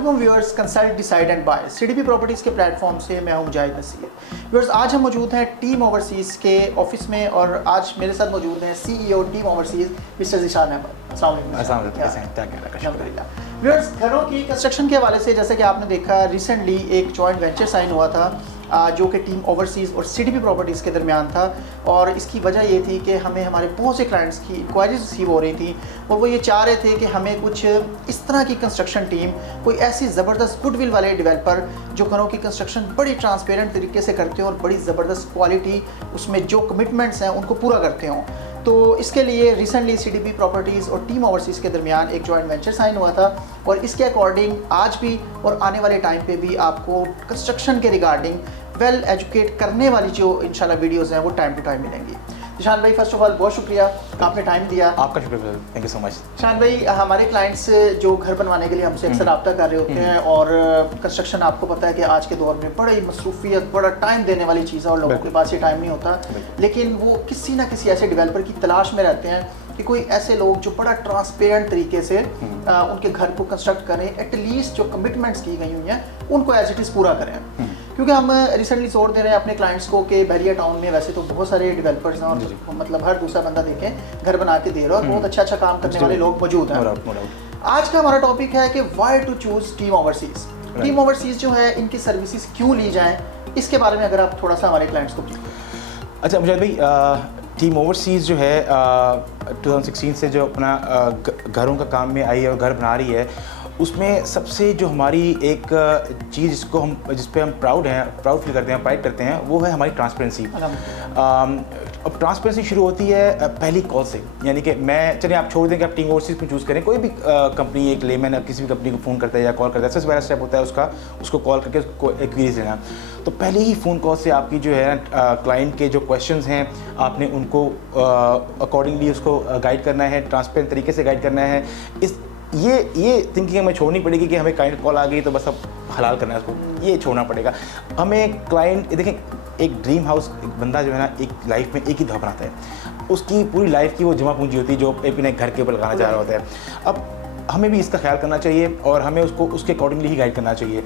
अस्सलाम viewers, consult decide and buy CDP properties के platform से मैं हूं मुजाहिद नसीर। व्यूअर्स, आज हम मौजूद हैं टीम ओवरसीज़ के ऑफिस में और आज मेरे साथ मौजूद हैं CEO team overseas mister Zeeshan Ahmed. अस्सलाम वालेकुम। व्यूअर्स, घरों की कंस्ट्रक्शन के हवाले से जैसे कि आपने देखा रिसेंटली एक जॉइंट वेंचर साइन हुआ था जो कि टीम ओवरसीज़ और सीडीपी प्रॉपर्टीज़ के दरमियान था और इसकी वजह ये थी कि हमें हमारे बहुत से क्लाइंट्स की इंक्वायरीज रिसीव हो रही थी और वो ये चाह रहे थे कि हमें कुछ इस तरह की कंस्ट्रक्शन टीम, कोई ऐसी ज़बरदस्त गुडविल वाले डेवलपर जो घरों की कंस्ट्रक्शन बड़ी ट्रांसपेरेंट तरीके से करते हों और बड़ी ज़बरदस्त क्वालिटी उसमें जो कमिटमेंट्स हैं उनको पूरा करते हों। तो इसके लिए रिसेंटली सीडीपी प्रॉपर्टीज़ और टीम ओवरसीज़ के दरमियान एक जॉइंट वेंचर साइन हुआ था और इसके अकॉर्डिंग आज भी और आने वाले टाइम पे भी आपको कंस्ट्रक्शन के रिगार्डिंग वेल एजुकेट करने वाली जो इंशाल्लाह वीडियोज़ हैं वो टाइम टू टाइम मिलेंगी। ज़ीशान भाई, फर्स्ट ऑफ ऑल बहुत शुक्रिया, आपने टाइम दिया। आपका शुक्रिया, thank you so much. Zeeshan भाई, हमारे क्लाइंट्स जो घर बनवाने के लिए हमसे अक्सर रब्ता कर रहे होते हैं और कंस्ट्रक्शन आपको पता है कि आज के दौर में बड़ी मसरूफियत, बड़ा टाइम देने वाली चीज़ है और लोगों के पास ये टाइम नहीं होता, लेकिन वो किसी ना किसी ऐसे डेवलपर की तलाश में रहते हैं कि कोई ऐसे लोग जो बड़ा ट्रांसपेरेंट तरीके से उनके घर को कंस्ट्रक्ट करें, एटलीस्ट जो कमिटमेंट्स की गई हुई हैं उनको एज इट इज़ पूरा करें। क्योंकि हम रिसेंटली जोर दे रहे हैं अपने क्लाइंट्स को कि बहरिया टाउन में वैसे तो बहुत सारे डेवलपर्स हैं और मतलब हर दूसरा बंदा देखें घर बना के दे रहा है और बहुत अच्छा काम करने वाले लोग मौजूद हैं। आज का हमारा टॉपिक है कि why to choose team overseas. Team overseas जो है इनकी सर्विसेज क्यों ली जाएँ, इसके बारे में अगर आप थोड़ा सा हमारे क्लाइंट्स को बताएं। अच्छा मुजाहिद भाई, टीम ओवरसीज़ जो है 2016 से जो अपना घरों का काम में आई है और घर बना रही है, उसमें सबसे जो हमारी एक चीज़ जिस पे हम प्राउड फील करते हैं, प्राइड करते हैं, वो है हमारी ट्रांसपेरेंसी। अब ट्रांसपेरेंसी शुरू होती है पहली कॉल से, यानी कि चलिए आप छोड़ दें कि आप टीम ओवरसीज़ को चूज़ करें, कोई भी कंपनी, एक लेमैन किसी भी कंपनी को फ़ोन करता है या कॉल करता है, सबसे पहला स्टेप होता है उसको कॉल करके उसको क्वेरीज देना। तो पहले ही फ़ोन कॉल से आपकी जो है क्लाइंट के जो क्वेश्चंस हैं आपने उनको अकॉर्डिंगली उसको गाइड करना है, ट्रांसपेरेंट तरीके से गाइड करना है। ये थिंकिंग हमें छोड़नी पड़ेगी कि हमें क्लाइंट कॉल आ गई तो बस अब हलाल करना है उसको, ये छोड़ना पड़ेगा हमें। क्लाइंट देखें, एक ड्रीम हाउस एक बंदा जो है ना एक लाइफ में एक ही दफ़ा बनाता है, उसकी पूरी लाइफ की वो जमा पूंजी होती है जो अपने घर के ऊपर लगाना चाह रहा होता है। अब हमें भी इसका ख्याल करना चाहिए और हमें उसको उसके अकॉर्डिंगली ही गाइड करना चाहिए।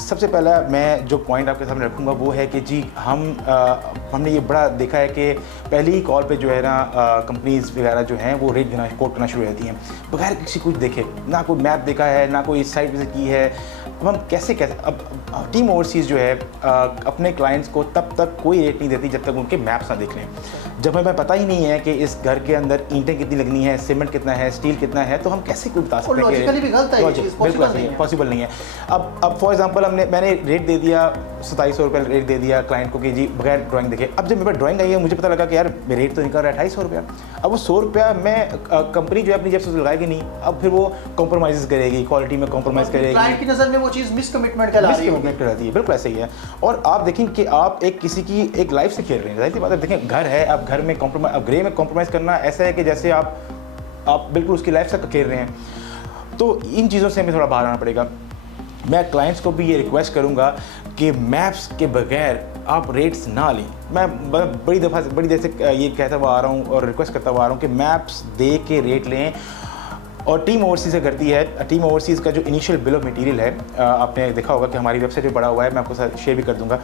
सबसे पहला मैं जो पॉइंट आपके सामने रखूँगा वो है कि जी हमने ये बड़ा देखा है कि पहली ही कॉल पे जो है ना कंपनीज वगैरह जो हैं वो रेट देना कोट करना शुरू हो जाती हैं बगैर किसी कुछ देखे, ना कोई मैप देखा है ना कोई साइट विजिट की है। अब हम कैसे अब टीम ओवरसीज़ जो है अपने क्लाइंट्स को तब तक कोई रेट नहीं देती जब तक उनके मैप्स ना देख लें। जब हमें पता ही नहीं है कि इस घर के अंदर ईंटें कितनी लगनी है, सीमेंट कितना है, स्टील कितना है, तो हम कैसे कुछ बता सकते हैं कि भी गलत है, ये चीज़ पॉसिबल नहीं है। अब फॉर एग्जांपल मैंने रेट दे दिया 2700 रुपये रेट दे दिया क्लाइंट को कि जी बगैर ड्राइंग देखे। अब जब मेरे पास ड्राइंग आई है मुझे पता लगा कि यार मेरा रेट तो निकल रहा है 2800 रुपया। अब वो 100 रुपया मैं कंपनी जो है अपनी जेब से लगाएगी नहीं, अब फिर वो कॉम्प्रोमाइज़ करेगी, क्वालिटी में कॉम्प्रोमाइज़ करेगी, क्लाइंट की नज़र में वो चीज़ मिसकमिटमेंट कहलाती है। बिल्कुल ऐसे ही है। और आप देखें कि आप किसी की एक लाइफ से खेल रहे हैं, जाहिर सी बात है। देखें घर है, आप घर में कॉम्प्रोमाइज़, अब ग्रे में कॉम्प्रोमाइज़ करना ऐसा है कि जैसे आप बिल्कुल उसकी लाइफ से खेल रहे हैं। तो इन चीज़ों से हमें थोड़ा बाहर आना पड़ेगा। मैं क्लाइंट्स को भी ये रिक्वेस्ट करूंगा कि मैप्स के बगैर आप रेट्स ना लें। मैं बड़ी देर से ये कहता हुआ आ रहा हूँ और रिक्वेस्ट करता हुआ आ रहा हूँ कि मैप्स दे के रेट लें। और टीम ओवरसीज़ से करती है, टीम ओवरसीज़ का जो इनिशियल बिल ऑफ मटेरियल है, आपने देखा होगा कि हमारी वेबसाइट पे पड़ा हुआ है, मैं आपको साथ शेयर भी कर दूंगा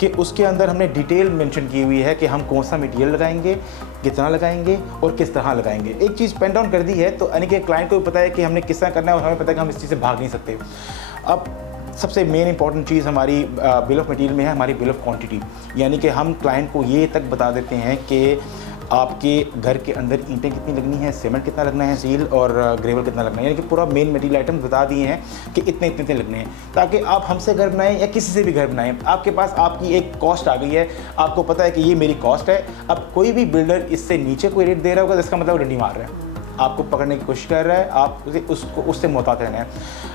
कि उसके अंदर हमने डिटेल मेंशन की हुई है कि हम कौन सा मटेरियल लगाएंगे, कितना लगाएंगे और किस तरह लगाएंगे। एक चीज़ पेन डाउन कर दी है तो यानी कि क्लाइंट को भी पता है कि हमने किस तरह करना है और हमें पता है कि हम इस चीज़ से भाग नहीं सकते। अब सबसे मेन इंपॉर्टेंट चीज़ हमारी बिल ऑफ मटेरियल में है हमारी बिल ऑफ क्वांटिटी, यानी कि हम क्लाइंट को ये तक बता देते हैं कि आपके घर के अंदर ईंटें कितनी लगनी है, सीमेंट कितना लगना है, स्टील और ग्रेवल कितना लगना है, यानी कि पूरा मेन मटेरियल आइटम बता दिए हैं कि इतने लगने हैं, ताकि आप हमसे घर बनाएं या किसी से भी घर बनाएं, आपके पास आपकी एक कॉस्ट आ गई है, आपको पता है कि ये मेरी कॉस्ट है। अब कोई भी बिल्डर इससे नीचे कोई रेट दे रहा होगा तो इसका मतलब डंडी मार रहा है, आपको पकड़ने की कोशिश कर रहा है, आप उससे मोहतात रहना है।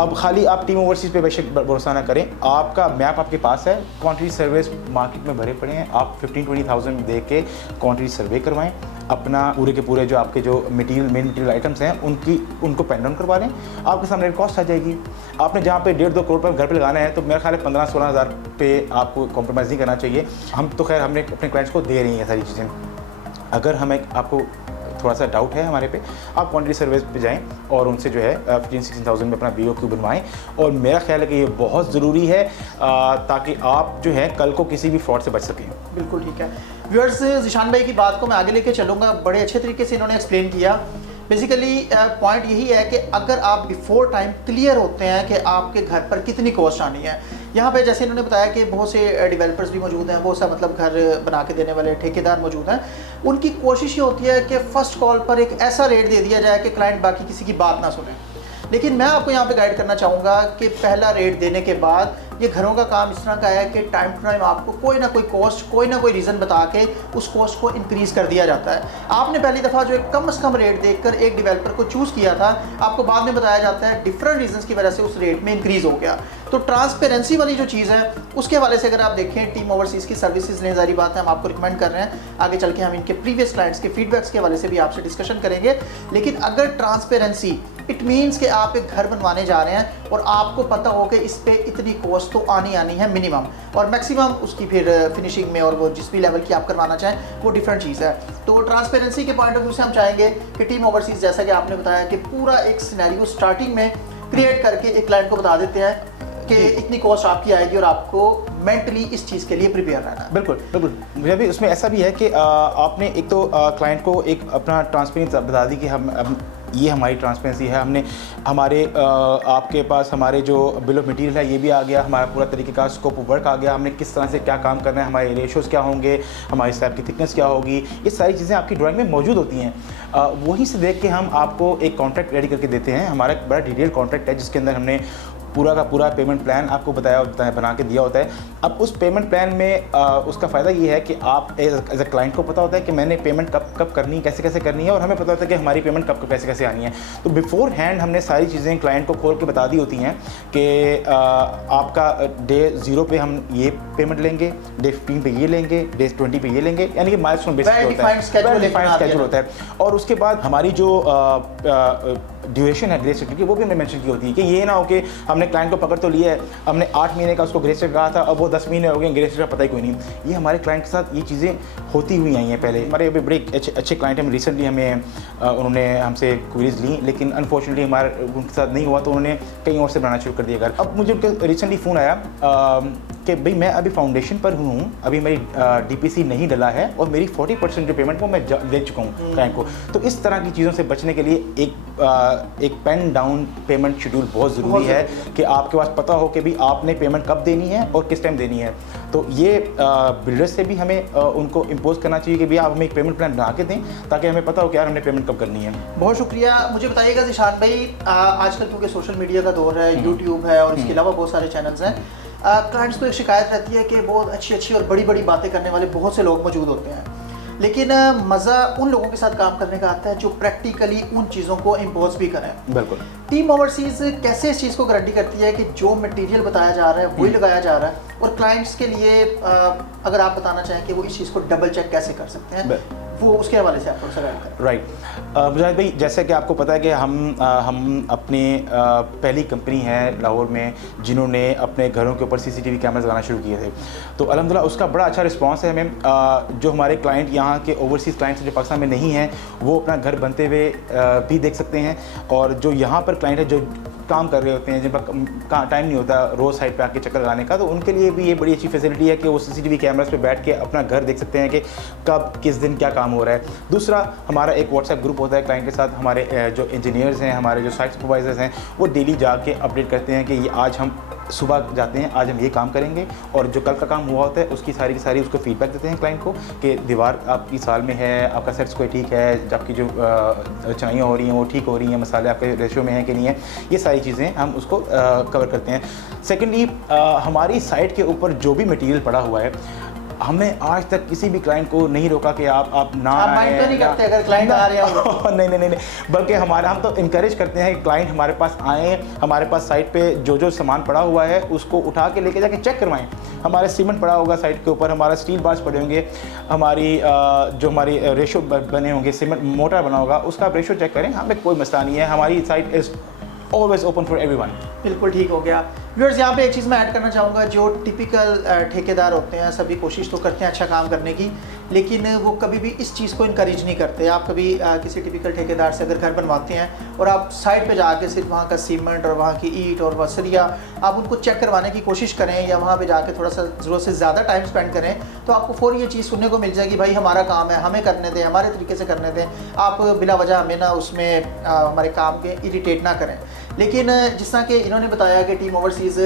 अब खाली आप टीम ओवरसीज़ पे बेशक भरोसा ना करें, आपका मैप आपके पास है, क्वांटिटी सर्वेस मार्केट में भरे पड़े हैं, आप 15-20,000 दे के क्वांटिटी सर्वे करवाएं, अपना पूरे के पूरे जो आपके जो मेन मटेरियल आइटम्स हैं उनको पेन डाउन करवा लें, आपके सामने कॉस्ट आ जाएगी। आपने जहाँ पे 1.5-2 करोड़ पर घर पे लगाना है तो मेरा ख्याल है 15-16 हज़ार पे आपको कॉम्प्रोमाइज़ नहीं करना चाहिए। हम तो खैर हमने अपने क्लाइंट्स को दे रही हैं सारी चीज़ें। अगर हमें आपको थोड़ा सा डाउट है हमारे पे, आप क्वांटिटी सर्विस पे जाएं और उनसे जो है 15-16,000 में अपना BOQ बनवाएं। और मेरा ख्याल है कि ये बहुत ज़रूरी है ताकि आप जो है कल को किसी भी फ्रॉड से बच सकें। बिल्कुल ठीक है। व्यूअर्स, ज़िशान भाई की बात को मैं आगे लेके चलूँगा, बड़े अच्छे तरीके से इन्होंने एक्सप्लेन किया। बेसिकली पॉइंट यही है कि अगर आप बिफोर टाइम क्लियर होते हैं कि आपके घर पर कितनी कॉस्ट आनी है, यहाँ पे जैसे इन्होंने बताया कि बहुत से डेवलपर्स भी मौजूद हैं, बहुत सा मतलब घर बना के देने वाले ठेकेदार मौजूद हैं, उनकी कोशिश ये होती है कि फ़र्स्ट कॉल पर एक ऐसा रेट दे दिया जाए कि क्लाइंट बाकी किसी की बात ना सुने। लेकिन मैं आपको यहाँ पे गाइड करना चाहूँगा कि पहला रेट देने के बाद ये घरों का काम इस तरह का है कि टाइम टू टाइम आपको कोई ना कोई कॉस्ट, कोई ना कोई रीज़न बता के उस कॉस्ट को इंक्रीज़ कर दिया जाता है। आपने पहली दफ़ा जो एक कम से कम रेट देखकर एक डेवलपर को चूज़ किया था, आपको बाद में बताया जाता है डिफरेंट रीजंस की वजह से उस रेट में इंक्रीज़ हो गया। तो ट्रांसपेरेंसी वाली जो चीज़ है उसके हवाले से अगर आप देखें, टीम ओवरसीज़ की सर्विसेज लें, जारी बात है हम आपको रिकमेंड कर रहे हैं। आगे चल के हम इनके प्रीवियस क्लाइंट्स के फीडबैक्स के हवाले से भी आपसे डिस्कशन करेंगे। लेकिन अगर ट्रांसपेरेंसी, इट मीन्स कि आप एक घर बनवाने जा रहे हैं और आपको पता हो कि इस पे इतनी कॉस्ट तो आनी है मिनिमम, और मैक्सिमम उसकी फिर फिनिशिंग में और वो जिस भी लेवल की आप करवाना चाहें वो डिफरेंट चीज़ है। तो ट्रांसपेरेंसी के पॉइंट ऑफ व्यू से हम चाहेंगे कि टीम ओवरसीज़, जैसा कि आपने बताया, कि पूरा एक सिनेरियो स्टार्टिंग में क्रिएट करके एक क्लाइंट को बता देते हैं कि इतनी कॉस्ट आपकी आएगी और आपको मेंटली इस चीज़ के लिए प्रिपेयर रहना है। बिल्कुल बिल्कुल। मुझे भी उसमें ऐसा भी है कि आपने एक तो क्लाइंट को एक अपना ट्रांसपेरेंसी बता दी कि हम ये हमारी ट्रांसपेरेंसी है, हमने हमारे आपके पास हमारे जो बिल ऑफ मटेरियल है ये भी आ गया, हमारा पूरा तरीके का स्कोप ऑफ वर्क आ गया, हमने किस तरह से क्या काम करना है, हमारे रेशोज़ क्या होंगे, हमारी स्लैब की थिकनेस क्या होगी, ये सारी चीज़ें आपकी ड्राइंग में मौजूद होती हैं। वहीं से देख के हम आपको एक कॉन्ट्रैक्ट रेडी करके देते हैं। हमारा एक बड़ा डिटेल कॉन्ट्रैक्ट है जिसके अंदर हमने पूरा का पूरा पेमेंट प्लान आपको बताया होता है, बना के दिया होता है। अब उस पेमेंट प्लान में उसका फ़ायदा ये है कि आप एज अ क्लाइंट को पता होता है कि मैंने पेमेंट कब कब करनी है, कैसे कैसे करनी है, और हमें पता होता है कि हमारी पेमेंट कब कब कैसे कैसे आनी है। तो बिफोर हैंड हमने सारी चीज़ें क्लाइंट को खोल के बता दी होती हैं कि आपका डे 0 पे हम ये पेमेंट लेंगे, डे 15 पे ये लेंगे, डे 20 पे ये लेंगे, यानी कि माइलस्टोन बेसिस होता है, स्केड्यूल होता है। और उसके बाद हमारी जो ड्यूरेशन है ग्रेस सेटिंग की, वो भी हमने मेंशन की होती है कि ये ना हो कि हमने क्लाइंट को पकड़ तो लिया है, हमने 8 महीने का उसको ग्रेस सेट कहा था, अब वो 10 महीने हो गए, ग्रेस सेट का पता ही कोई नहीं। ये हमारे क्लाइंट के साथ ये चीज़ें होती हुई आई हैं पहले। हमारे अभी बड़े अच्छे क्लाइंट हैं, रिसेंटली हमें उन्होंने हमसे क्वेरीज ली, लेकिन अनफॉर्चुनेटली हमारे उनके साथ नहीं हुआ, तो उन्होंने कहीं और से बनाना शुरू कर दिया घर। अब मुझे उनका रिसेंटली फ़ोन आया कि भाई मैं अभी फाउंडेशन पर हूँ, अभी मेरी DPC नहीं डला है और मेरी 40% जो पेमेंट वो मैं दे चुका हूँ क्लाइंट को। तो इस तरह की चीज़ों से बचने के लिए एक पेन डाउन पेमेंट शेड्यूल बहुत ज़रूरी है कि आपके पास पता हो कि भी आपने पेमेंट कब देनी है और किस टाइम देनी है। तो ये बिल्डर्स से भी हमें उनको इम्पोज करना चाहिए कि भैया आप हमें एक पेमेंट प्लान बना के दें ताकि हमें पता हो कि यार हमने पेमेंट कब करनी है। बहुत शुक्रिया। मुझे बताइएगा ज़िशान भाई, आजकल क्योंकि सोशल मीडिया का दौर है, यूट्यूब है और इसके अलावा बहुत सारे चैनल्स हैं, क्लाइंट्स को एक शिकायत रहती है कि बहुत अच्छी और बड़ी बड़ी बातें करने वाले बहुत से लोग मौजूद होते हैं, लेकिन मज़ा उन लोगों के साथ काम करने का आता है जो प्रैक्टिकली उन चीज़ों को इम्पोज भी करें। बिल्कुल। टीम ओवरसीज़ कैसे इस चीज़ को गारंटी करती है कि जो मटेरियल बताया जा रहा है वही लगाया जा रहा है, और क्लाइंट्स के लिए अगर आप बताना चाहें कि वो इस चीज़ को डबल चेक कैसे कर सकते हैं, वो उसके हवाले से आप थोड़ा सा गाइड करें। राइट। मुजाहिद भाई, जैसे कि आपको पता है कि हम अपने पहली कंपनी है लाहौर में जिन्होंने अपने घरों के ऊपर CCTV कैमरास लगाना शुरू किए थे, तो अल्हम्दुलिल्लाह उसका बड़ा अच्छा रिस्पांस है हमें। जो हमारे क्लाइंट यहाँ के ओवरसीज़ क्लाइंट्स जो पाकिस्तान में नहीं हैं, वो अपना घर बनते हुए भी देख सकते हैं, और जो यहाँ पर क्लाइंट है जो काम कर रहे होते हैं, जिन पर टाइम नहीं होता रोज़ साइड पे आके चक्कर लगाने का, तो उनके लिए भी ये बड़ी अच्छी फैसिलिटी है कि वो CCTV कैमरास पे बैठ के अपना घर देख सकते हैं कि कब किस दिन क्या काम हो रहा है। दूसरा, हमारा एक WhatsApp ग्रुप होता है क्लाइंट के साथ, हमारे जो इंजीनियर्स हैं, हमारे जो साइट सुपरवाइजर्स हैं, वो डेली जाके अपडेट करते हैं कि ये आज हम सुबह जाते हैं, आज हम ये काम करेंगे, और जो कल का काम हुआ होता है उसकी सारी की सारी उसको फीडबैक देते हैं क्लाइंट को कि दीवार आपकी साल में है, आपका सेट्स कोई ठीक है, आपकी जो चनाइयाँ हो रही हैं वो ठीक हो रही हैं, मसाले आपके रेशो में हैं कि नहीं है, ये सारी चीज़ें हम उसको कवर करते हैं। सेकेंडली, हमारी साइट के ऊपर जो भी मटीरियल पड़ा हुआ है, हमने आज तक किसी भी क्लाइंट को नहीं रोका कि आप ना आए, तो नहीं करते अगर क्लाइंट आ रहे हो। नहीं, बल्कि हम तो इनकरेज करते हैं कि क्लाइंट हमारे पास आएँ, हमारे पास साइट पे जो सामान पड़ा हुआ है उसको उठा के लेके जाके चेक करवाएं। हमारे सीमेंट पड़ा होगा साइट के ऊपर, हमारा स्टील बार्स पड़े होंगे, जो हमारी रेशो बने होंगे, सीमेंट मोटा बना होगा, उसका आप रेशो चेक करें, हमें कोई मसला नहीं है, हमारी site is always open for everyone. बिल्कुल ठीक हो गया। व्यूअर्स, यहाँ पे एक चीज़ मैं ऐड करना चाहूँगा, जो टिपिकल ठेकेदार होते हैं सभी कोशिश तो करते हैं अच्छा काम करने की, लेकिन वो कभी भी इस चीज़ को इनकरेज नहीं करते। आप कभी किसी टिपिकल ठेकेदार से अगर घर बनवाते हैं और आप साइड पे जाके सिर्फ वहाँ का सीमेंट और वहाँ की ईंट और वसरिया आप उनको चेक करवाने की कोशिश करें या वहाँ पे जाके थोड़ा सा ज़रूरत से ज़्यादा टाइम स्पेंड करें, तो आपको फ़ौरी ये चीज़ सुनने को मिल जाएगी, भाई हमारा काम है, हमें करने दें, हमारे तरीके से करने दें, आप बिला वजह हमें ना उसमें हमारे काम के इरिटेट ना करें। लेकिन जिस तरह कि इन्होंने बताया कि टीम ओवरसीज़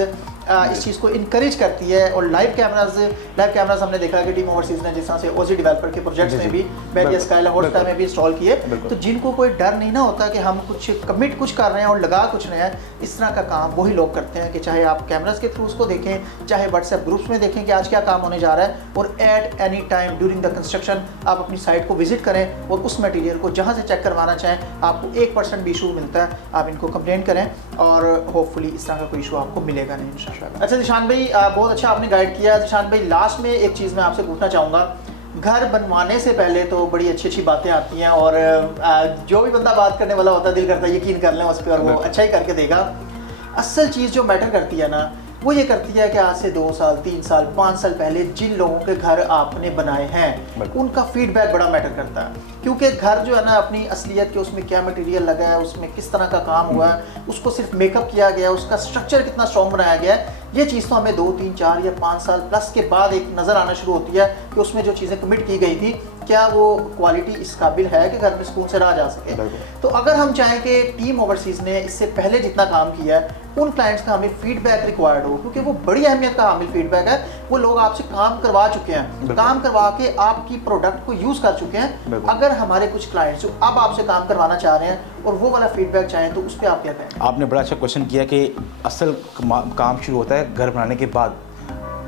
इस चीज़ को इनकरेज करती है और लाइव कैमराज हमने देखा कि टीम ओवरसीज़ ने जिस तरह से ओजी डेवलपर के प्रोजेक्ट्स में भी बैरियर स्काई लाहौर में भी इंस्टॉल किए, तो जिनको कोई डर नहीं ना होता कि हम कुछ कमिट कुछ कर रहे हैं और लगा कुछ रहे हैं, इस तरह का काम वही लोग करते हैं कि चाहे आप कैमराज के थ्रू उसको देखें, चाहे व्हाट्सएप ग्रुप्स में देखें कि आज क्या काम होने जा रहा है, और at any time during the construction आप अपनी साइट को विजिट करें और उस मटीरियल को जहाँ से चेक करवाना चाहें आपको 1% भी इशू मिलता है, आप इनको कंप्लेन करें और होपफुली इस तरह का कोई इशू आपको मिलेगा नहीं इंशाल्लाह। अच्छा जिशान भाई, बहुत अच्छा आपने गाइड किया। जिशान भाई, लास्ट में एक चीज़ मैं आपसे पूछना चाहूँगा, घर बनवाने से पहले तो बड़ी अच्छी अच्छी बातें आती हैं और जो भी बंदा बात करने वाला होता है दिल करता है यकीन कर लें उस पर और वो अच्छा ही करके देगा। असल चीज़ जो मैटर करती है ना वो ये करती है कि आज से 2 साल 3 साल 5 साल पहले जिन लोगों के घर आपने बनाए हैं उनका फीडबैक बड़ा मैटर करता है, क्योंकि घर जो है ना अपनी असलियत के उसमें क्या मटेरियल लगा है, उसमें किस तरह का काम हुआ है, उसको सिर्फ मेकअप किया गया है, उसका स्ट्रक्चर कितना स्ट्रॉन्ग बनाया गया है, ये चीज़ तो हमें 2 3 4 या 5 साल प्लस के बाद एक नज़र आना शुरू होती है कि उसमें जो चीज़ें कमिट की गई थी क्या वो क्वालिटी इस काबिल है कि घर में सुकून से रहा जा सके। तो अगर हम चाहें कि टीम ओवरसीज़ ने इससे पहले जितना काम किया है उन क्लाइंट्स का हमें फीडबैक रिक्वायर्ड हो, क्योंकि वो बड़ी अहमियत का हामिल फीडबैक है, वो लोग आपसे काम करवा चुके हैं, काम करवा के आपकी प्रोडक्ट को यूज़ कर चुके हैं। अगर हमारे कुछ क्लाइंट्स जो अब आपसे काम करवाना चाह रहे हैं और वो वाला फीडबैक चाहें तो उस पर आप क्या कहें? आपने बड़ा अच्छा क्वेश्चन किया कि असल काम शुरू होता है घर बनाने के बाद,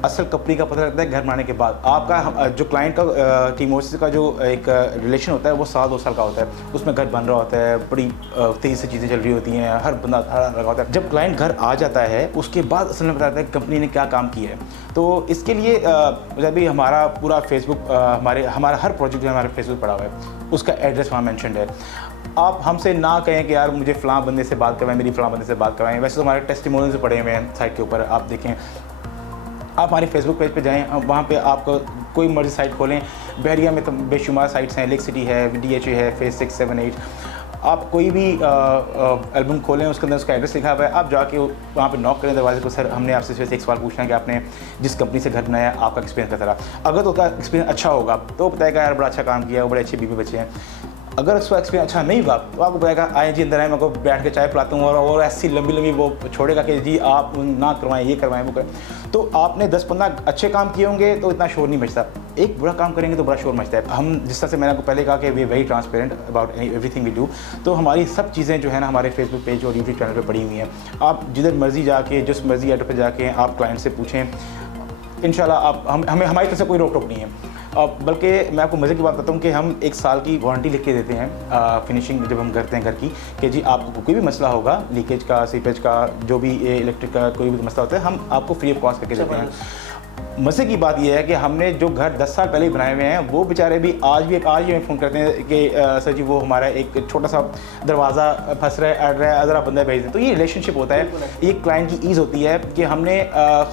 असल कंपनी का पता लगता है घर बनाने के बाद। आपका जो क्लाइंट का टीम ओवरसीज़ का जो एक रिलेशन होता है वो 1-2 साल का होता है, उसमें घर बन रहा होता है, बड़ी तेज़ी से चीज़ें चल रही होती हैं, हर बंदा लगा होता है। जब क्लाइंट घर आ जाता है उसके बाद असल में पता लगता है कि कंपनी ने क्या काम किया है। तो इसके लिए जब भी हमारा पूरा फेसबुक हमारा हर प्रोजेक्ट जो हमारे फेसबुक पड़ा हुआ है उसका एड्रेस वहाँ मैंशनड है। आप हमसे ना कहें कि यार मुझे फ़लाँ बंदे से बात करवाएं, मेरी फ़लाँ बंदे से बात करवाएं। वैसे तो हमारे टेस्टिमोनियल्स पड़े हुए हैं साइट के ऊपर, आप देखें, आप हमारे फेसबुक पेज पे जाएं, वहाँ पे आप कोई मर्जी साइट खोलें। बहरिया में तो बेशुमार साइट्स हैं, लेक सिटी है, DHA है, फेज 6, 7, 8, आप कोई भी एल्बम खोलें उसके अंदर उसका एड्रेस लिखा हुआ है, आप जाके वहाँ पे नॉक करें दरवाजे को, सर हमने आपसे सिर्फ एक सवाल पूछना है कि आपने जिस कंपनी से घर बनाया आपका एक्सपीरियंस कैसा रहा। अगर तो उसका एक्सपीरियंस अच्छा होगा तो बताएगा यार बड़ा अच्छा काम किया, बड़े अच्छे बीवी बच्चे हैं। अगर उसका एक्सपीरियंस अच्छा नहीं हुआ तो आपको बताएगा आए जी अंदर आए, मैं को बैठ के चाय पिलाता हूँ, और ऐसी लंबी वो छोड़ेगा कि जी आप ना करवाएं, ये करवाएं, वो करें। तो आपने 10-15 अच्छे काम किए होंगे तो इतना शोर नहीं मचता, एक बुरा काम करेंगे तो बड़ा शोर मचता है। हम जिस तरह से मैंने आपको पहले कहा कि we very transparent about everything we do, तो हमारी सब चीज़ें जो है ना हमारे फेसबुक पेज और यूट्यूब चैनल पर पड़ी हुई हैं। आप जिधर मर्जी जाके जिस मर्जी एड्रेस पर जाके आप क्लाइंट से पूछें, इंशाल्लाह आप हमें हमारी तरफ से कोई रोक टोक नहीं है। बल्कि मैं आपको मज़े की बात बताता हूँ कि हम 1 साल की वारंटी लिख के देते हैं फिनिशिंग जब हम करते हैं घर की, कि जी आपको कोई भी मसला होगा, लीकेज का, सीपेज का, जो भी इलेक्ट्रिक का कोई भी मसला होता है, हम आपको फ्री ऑफ कॉस्ट करके देते हैं। मज़े की बात यह है कि हमने जो घर 10 साल पहले बनाए हुए हैं वो बेचारे भी आज ही हमें फ़ोन करते हैं कि सर जी वो हमारा एक छोटा सा दरवाज़ा फंस रहा है, अड़ रहा है, ज़रा बंदा भेज दें। तो ये रिलेशनशिप होता है, ये क्लाइंट की ईज़ होती है कि हमने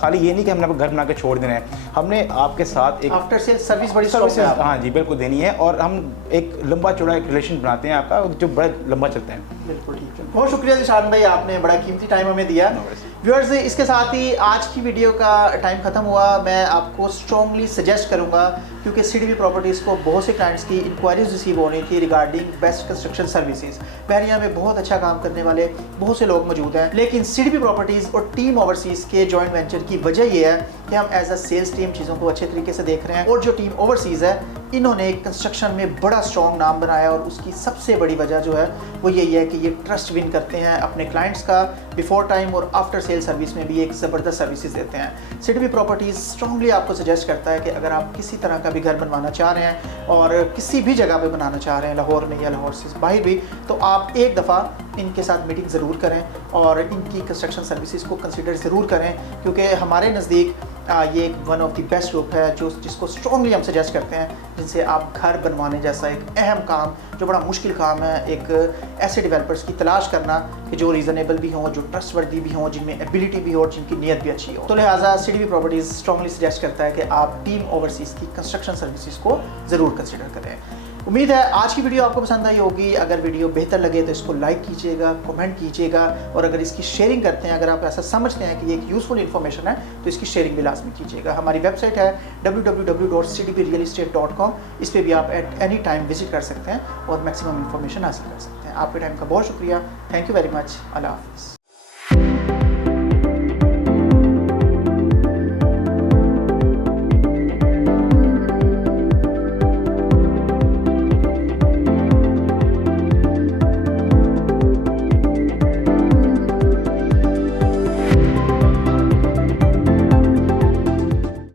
खाली ये नहीं कि हमने आपको घर बना के छोड़ देना है, हमने आपके साथ एक आफ्टर सेल सर्विस बड़ी सर्विस हाँ जी बिल्कुल देनी है, और हम एक लंबा चौड़ा एक रिलेशन बनाते हैं आपका जो बड़ा लंबा चलता है। बिल्कुल ठीक है, बहुत शुक्रिया जिशान भाई, आपने बड़ा कीमती टाइम हमें दिया। व्यूअर्स, इसके साथ ही आज की वीडियो का टाइम ख़त्म हुआ। मैं आपको स्ट्रॉन्गली सजेस्ट करूंगा, क्योंकि CDP प्रॉपर्टीज़ को बहुत से क्लाइंट्स की इंक्वायरीज रिसीव हो रही थी रिगार्डिंग बेस्ट कंस्ट्रक्शन सर्विसेज। बहरिया में बहुत अच्छा काम करने वाले बहुत से लोग मौजूद हैं, लेकिन CDP प्रॉपर्टीज़ और टीम ओवरसीज़ के जॉइंट वेंचर की वजह यह है कि हम एज अ सेल्स टीम चीज़ों को अच्छे तरीके से देख रहे हैं, और जो टीम ओवरसीज़ है इन्होंने कंस्ट्रक्शन में बड़ा स्ट्रॉन्ग नाम बनाया, और उसकी सबसे बड़ी वजह जो है वो यही है कि ये ट्रस्ट विन करते हैं अपने क्लाइंट्स का, बिफोर टाइम और आफ्टर सेल सर्विस में भी एक ज़बरदस्त सर्विसेज देते हैं। CDP प्रॉपर्टीज़ स्ट्रॉन्गली आपको सजेस्ट करता है कि अगर आप किसी तरह का भी घर बनवाना चाह रहे हैं और किसी भी जगह पे बनाना चाह रहे हैं, लाहौर में या लाहौर से बाहर भी, तो आप एक दफ़ा इनके साथ मीटिंग ज़रूर करें और इनकी कंस्ट्रक्शन सर्विसेज को कंसिडर ज़रूर करें, क्योंकि हमारे नज़दीक ये एक one of the best group है जिसको स्ट्रॉन्गली हम सजेस्ट करते हैं, जिनसे आप घर बनवाने जैसा एक अहम काम, जो बड़ा मुश्किल काम है, एक ऐसे डेवलपर्स की तलाश करना, कि जो रीज़नेबल भी हों, जो ट्रस्टवर्दी भी हों, जिनमें एबिलिटी भी हो और जिनकी नीयत भी अच्छी हो। तो लिहाजा CDP प्रॉपर्टीज़ स्ट्रांगली सजेस्ट करता है कि आप टीम ओवरसीज़ की कंस्ट्रक्शन सर्विसेज को ज़रूर कंसिडर करें। उम्मीद है आज की वीडियो आपको पसंद आई होगी। अगर वीडियो बेहतर लगे तो इसको लाइक कीजिएगा, कमेंट कीजिएगा और अगर इसकी शेयरिंग करते हैं, अगर आप ऐसा समझते हैं कि ये एक यूज़फुल इन्फॉर्मेशन है तो इसकी शेयरिंग भी लाजमी कीजिएगा। हमारी वेबसाइट है www.cdprealestate.com। इस पर भी आप एट एनी टाइम विजिट कर सकते हैं और मैक्सिमम इन्फॉर्मेशन हासिल कर सकते हैं। आपके टाइम का बहुत शुक्रिया। Thank you very much. अल्लाह हाफिज़।